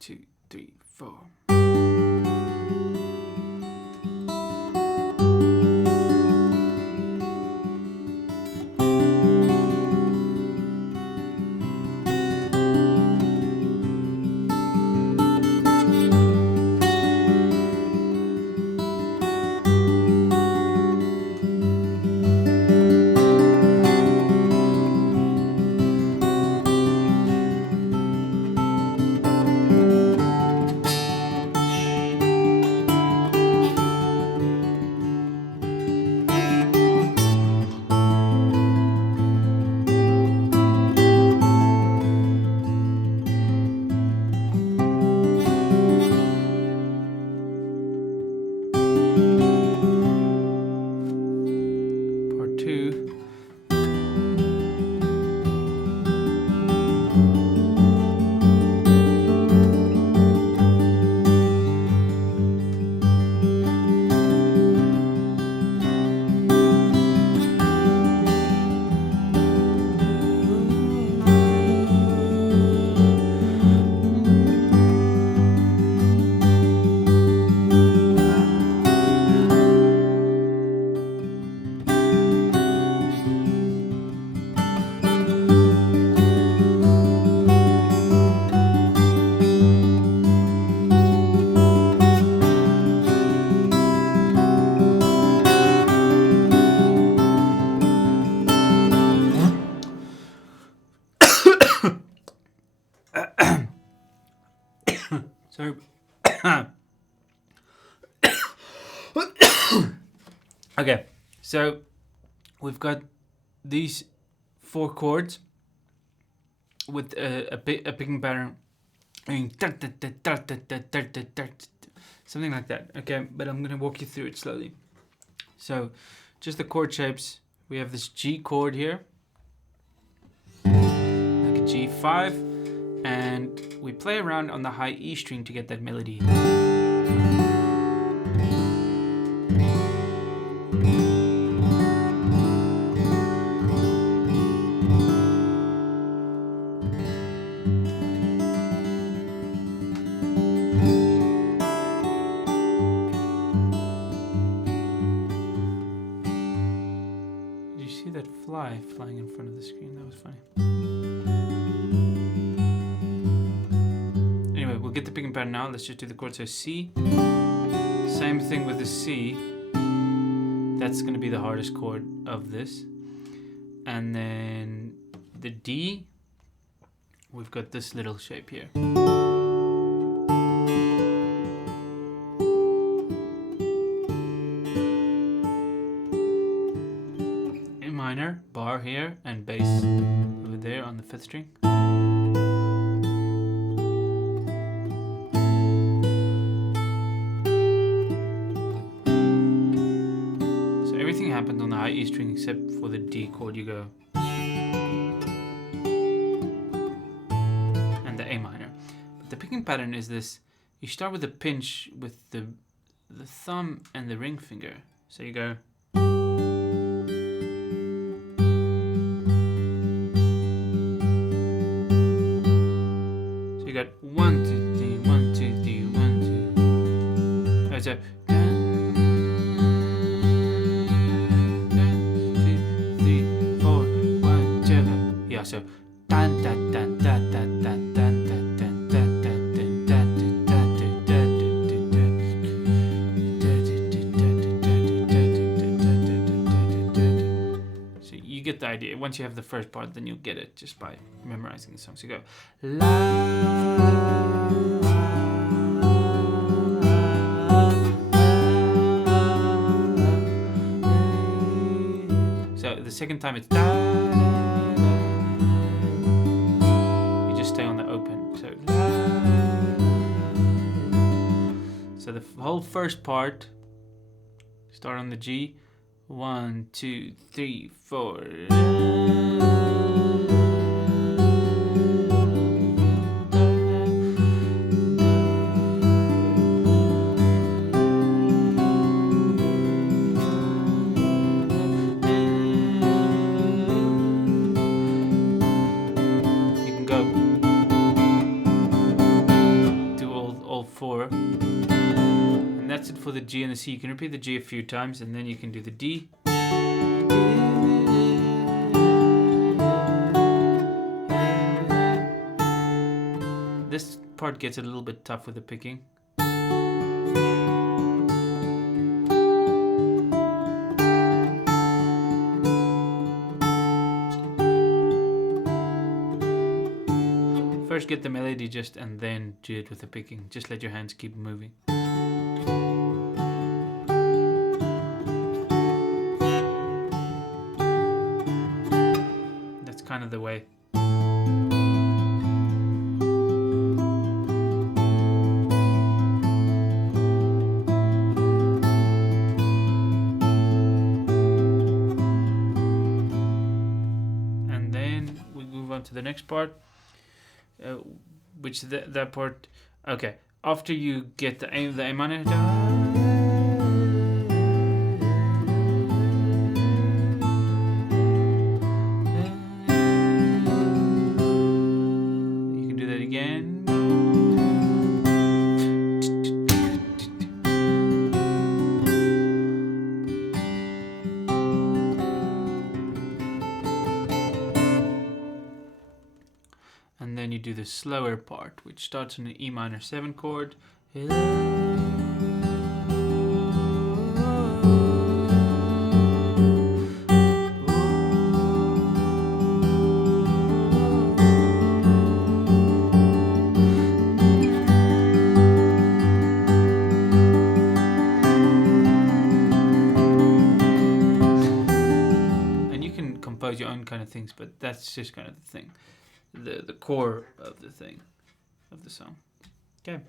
2, 3, 4. Sorry. Okay, so we've got these 4 chords with a picking pattern, something like that. Okay, but I'm gonna walk you through it slowly. So, just the chord shapes. We have this G chord here, like a G5, and we play around on the high E string to get that melody. Flying in front of the screen. That was funny. Anyway, we'll get the picking pattern now. Let's just do the chord. So C. Same thing with the C. That's going to be the hardest chord of this. And then the D. We've got this little shape here. Minor, bar here, and bass over there on the 5th string. So everything happens on the high E string except for the D chord. You go and the A minor. But the picking pattern is this: you start with a pinch with the thumb and the ring finger. So you go. Got 1, 2, 3, 1, 2, 3, 1, 2. Oh, so 1, 2, 3, 4, 1, 2. Yeah, so dan dan dan dan dan dan dan dan dan dan dan dan. So you get the idea. Once you have the first part, then you'll get it just by memorizing the song. So you go la. So the second time it's da. You just stay on the open. So la. So the whole first part, start on the G. 1, 2, 3, 4. 4. And that's it for the G and the C. You can repeat the G a few times, and then you can do the D. This part gets a little bit tough with the picking. First get the melody just, and then do it with the picking. Just let your hands keep moving. That's kind of the way. And then we move on to the next part. Which that part, okay, after you get the A minor, you can do that again. And then you do the slower part, which starts on an E minor 7 chord. And you can compose your own kind of things, but that's just kind of the thing. The core of the thing, of the song. Okay.